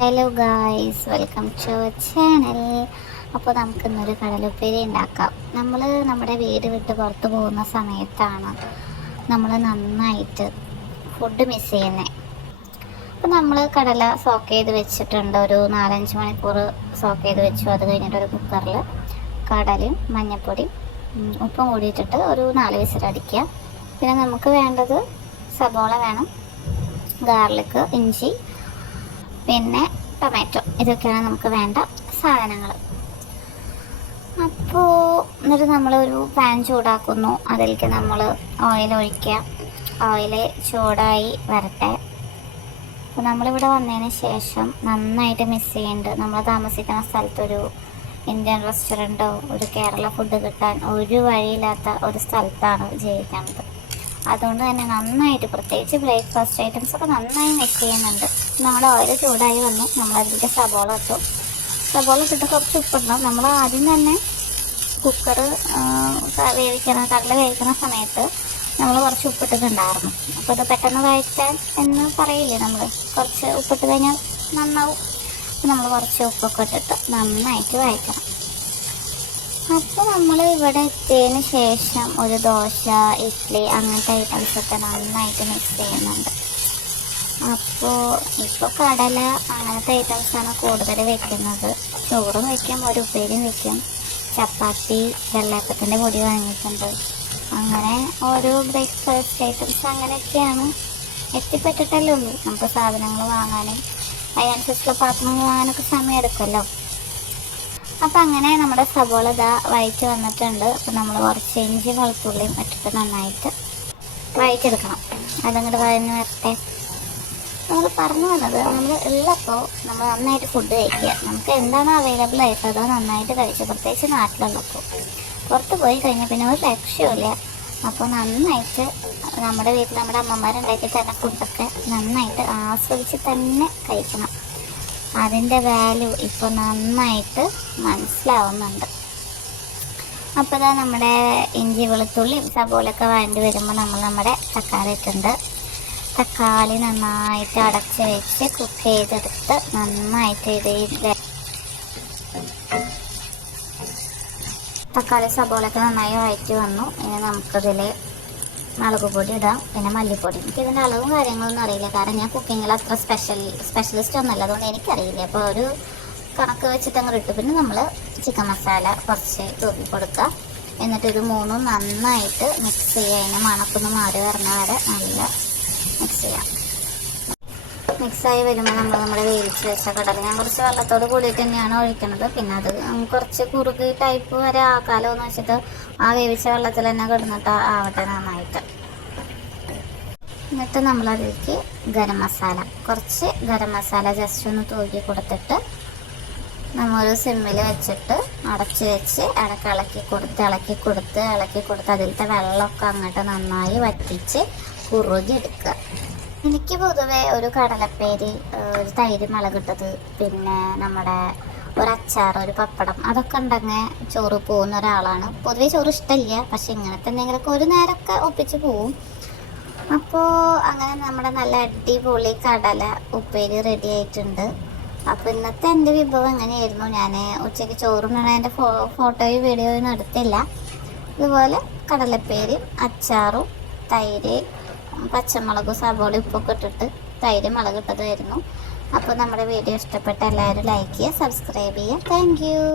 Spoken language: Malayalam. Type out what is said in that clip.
Hello guys, welcome to our channel. അപ്പോൾ നമുക്കിന്നൊരു കടലുപ്പേരി ഉണ്ടാക്കാം. നമ്മൾ നമ്മുടെ വീട് വിട്ട് പുറത്ത് പോകുന്ന സമയത്താണ് നമ്മൾ നന്നായിട്ട് ഫുഡ് മിസ് ചെയ്യുന്നത്. അപ്പോൾ നമ്മൾ കടല സോക്ക് ചെയ്ത് വെച്ചിട്ടുണ്ട്. ഒരു 4-5 മണിക്കൂർ സോക്ക് ചെയ്ത് വെച്ചു. അത് കഴിഞ്ഞിട്ട് ഒരു കുക്കറിൽ കടലയും മഞ്ഞൾപ്പൊടിയും ഉപ്പും കൂടിയിട്ടിട്ട് ഒരു 4 വിസിലടിക്കുക. പിന്നെ നമുക്ക് വേണ്ടത് സബോള വേണം, ഗാർലിക്, ഇഞ്ചി, പിന്നെ ടൊമാറ്റോ. ഇതൊക്കെയാണ് നമുക്ക് വേണ്ട സാധനങ്ങൾ. അപ്പോൾ എന്നിട്ട് നമ്മളൊരു പാൻ ചൂടാക്കുന്നു. അതിലേക്ക് നമ്മൾ ഓയിൽ ഒഴിക്കുക. ഓയിൽ ചൂടായി വരട്ടെ. അപ്പോൾ നമ്മളിവിടെ വന്നതിന് ശേഷം നന്നായിട്ട് മിസ് ചെയ്യുന്നുണ്ട്. നമ്മൾ താമസിക്കുന്ന സ്ഥലത്തൊരു ഇന്ത്യൻ റെസ്റ്റോറൻറ്റോ ഒരു കേരള ഫുഡ് കിട്ടാൻ ഒരു വഴിയില്ലാത്ത ഒരു സ്ഥലത്താണ് ജീവിക്കുന്നത്. അതുകൊണ്ട് തന്നെ നന്നായിട്ട്, പ്രത്യേകിച്ച് ബ്രേക്ക്ഫാസ്റ്റ് ഐറ്റംസ് ഒക്കെ നന്നായി മിക്സ് ചെയ്യുന്നുണ്ട്. നമ്മുടെ ഓയിൽ ചൂടായി വന്നു. നമ്മളതിലേക്ക് സബോള ഇട്ടു. സബോള ഇട്ടിട്ട് കുറച്ച് ഉപ്പിടണം. നമ്മൾ ആദ്യം തന്നെ കുക്കർ കടല വേവിക്കുന്ന സമയത്ത് നമ്മൾ കുറച്ച് ഉപ്പിട്ടിട്ടുണ്ടായിരുന്നു. അപ്പോൾ ഇത് പെട്ടെന്ന് വഴറ്റാൻ എന്ന് പറയില്ലേ, നമ്മൾ കുറച്ച് ഉപ്പിട്ട് കഴിഞ്ഞാൽ നന്നാവും. നമ്മൾ കുറച്ച് ഉപ്പൊക്കെ ഇട്ടിട്ട് നന്നായിട്ട് വഴറ്റണം. അപ്പോൾ നമ്മൾ ഇവിടെ എത്തിയതിന് ശേഷം ഒരു ദോശ, ഇഡ്ഡലി അങ്ങനത്തെ ഐറ്റംസൊക്കെ നന്നായിട്ട് മിക്സ് ചെയ്യുന്നുണ്ട്. ഇപ്പോൾ കടല അങ്ങനത്തെ ഐറ്റംസാണ് കൂടുതൽ വെക്കുന്നത്. ചോറും വയ്ക്കും, ഒരു ഉപ്പേരിയും വയ്ക്കും, ചപ്പാത്തി, വെള്ളയപ്പത്തിൻ്റെ പൊടി വാങ്ങിയിട്ടുണ്ട്. അങ്ങനെ ഓരോ ബ്രേക്ക്ഫാസ്റ്റ് ഐറ്റംസ് അങ്ങനെയൊക്കെയാണ്. എത്തിപ്പെട്ടിട്ടല്ലേ ഉള്ളൂ. നമുക്ക് സാധനങ്ങൾ വാങ്ങാനും അതിനനുസരിച്ചുള്ള പാത്രങ്ങൾ വാങ്ങാനൊക്കെ സമയം എടുക്കുമല്ലോ. അപ്പം അങ്ങനെ നമ്മുടെ സബോള വഴറ്റി വന്നിട്ടുണ്ട്. അപ്പം നമ്മൾ കുറച്ച് ഇഞ്ചി വെളുത്തുള്ളിയും ഇട്ടിട്ട് നന്നായിട്ട് വഴറ്റിയെടുക്കണം. അതങ്ങോട്ട് വഴഞ്ഞ് വരട്ടെ. നമ്മൾ പറഞ്ഞു വന്നത്, നമ്മൾ ഉള്ളപ്പോൾ നമ്മൾ നന്നായിട്ട് ഫുഡ് കഴിക്കുക. നമുക്ക് എന്താണ് അവൈലബിൾ ആയിട്ട് അത് നന്നായിട്ട് കഴിച്ചു. പ്രത്യേകിച്ച് നാട്ടിലുള്ളപ്പോൾ. പുറത്ത് പോയി കഴിഞ്ഞാൽ പിന്നെ ഒരു ലക്ഷ്യമില്ല. അപ്പോൾ നന്നായിട്ട് നമ്മുടെ വീട്ടിൽ നമ്മുടെ അമ്മമാരുണ്ടാക്കി തരുന്ന ഫുഡൊക്കെ നന്നായിട്ട് ആസ്വദിച്ച് തന്നെ കഴിക്കണം. അതിൻ്റെ വാല്യൂ ഇപ്പോൾ നന്നായിട്ട് മനസ്സിലാവുന്നുണ്ട്. അപ്പോൾ ഇതാ നമ്മുടെ ഇഞ്ചി വെളുത്തുള്ളിയും സബോളയൊക്കെ വഴണ്ടി വരുമ്പോൾ നമ്മൾ നമ്മുടെ തക്കാളി ഇട്ടുണ്ട്. തക്കാളി നന്നായിട്ട് അടച്ച് വെച്ച് കുക്ക് ചെയ്തെടുത്ത് നന്നായിട്ട് തക്കാളി സബോളയൊക്കെ നന്നായി വഴറ്റി വന്നു. ഇനി നമുക്കതിൽ മുളക് പൊടി ഇടാം, പിന്നെ മല്ലിപ്പൊടി. എനിക്ക് ഇതിൻ്റെ അളവും കാര്യങ്ങളൊന്നും അറിയില്ല, കാരണം ഞാൻ കുക്കിങ്ങിൽ അത്ര സ്പെഷ്യലിസ്റ്റ് ഒന്നുമല്ല. അതുകൊണ്ട് എനിക്കറിയില്ല. അപ്പോൾ ഒരു കണക്ക് വെച്ചിട്ട് അങ്ങ് ഇട്ടു. പിന്നെ നമ്മൾ ചിക്കൻ മസാല കുറച്ച് തൂക്കി കൊടുക്കുക. എന്നിട്ടൊരു 3 നന്നായിട്ട് മിക്സ് ചെയ്യുക. അതിന് മണക്കൊന്ന് മാറി വരുന്ന വരെ നല്ല മിക്സ് ചെയ്യാം. മിക്സായി വരുമ്പോൾ നമ്മൾ നമ്മുടെ വേവിച്ച് വെച്ച കടല ഞാൻ കുറച്ച് വെള്ളത്തോട് കൂടിയിട്ട് തന്നെയാണ് ഒഴിക്കുന്നത്. പിന്നെ അത് കുറച്ച് കുറുകി ടൈപ്പ് വരെ ആക്കാലോ എന്ന് വെച്ചിട്ട് ആ വേവിച്ച വെള്ളത്തിൽ തന്നെ കിടന്നിട്ട് ആവട്ടെ നന്നായിട്ട്. എന്നിട്ട് നമ്മളതിലേക്ക് കുറച്ച് ഗരം മസാല ജസ്റ്റ് ഒന്ന് തൂക്കി കൊടുത്തിട്ട് നമ്മൾ സിമ്മിൽ വെച്ചിട്ട് അടച്ച് വെച്ച് ഇളക്കി കൊടുത്ത് അതിലത്തെ വെള്ളമൊക്കെ അങ്ങോട്ട് നന്നായി വറ്റിച്ച് കുറുകി എടുക്കുക. എനിക്ക് പൊതുവേ ഒരു കടലപ്പേരി, ഒരു തൈര് മുളകിട്ടത്, പിന്നെ നമ്മുടെ ഒരു അച്ചാർ, ഒരു പപ്പടം, അതൊക്കെ ഉണ്ടെങ്കിൽ ചോറ് പോകുന്ന ഒരാളാണ്. പൊതുവേ ചോറ് ഇഷ്ടമില്ല, പക്ഷെ ഇങ്ങനത്തെ എന്തെങ്കിലുമൊക്കെ ഒരു നേരമൊക്കെ ഒപ്പിച്ച് പോവും. അപ്പോൾ അങ്ങനെ നമ്മുടെ നല്ല അടിപൊളി കടല ഉപ്പേരി റെഡി ആയിട്ടുണ്ട്. അപ്പോൾ ഇന്നത്തെ എൻ്റെ വിഭവം എങ്ങനെയായിരുന്നു, ഞാൻ ഉച്ചയ്ക്ക് ചോറുണ്ണേൻ്റെ ഫോട്ടോയും വീഡിയോയും എടുത്തില്ല. ഇതുപോലെ കടലപ്പേരി, അച്ചാറും, തൈര്, പച്ചമുളകും സബോളയും ഉപ്പൊക്കെ ഇട്ടിട്ട് തൈര് മുളകിട്ടതായിരുന്നു. അപ്പോൾ നമ്മുടെ വീഡിയോ ഇഷ്ടപ്പെട്ട എല്ലാവരും ലൈക്ക് ചെയ്യുക, സബ്സ്ക്രൈബ് ചെയ്യുക. Thank you.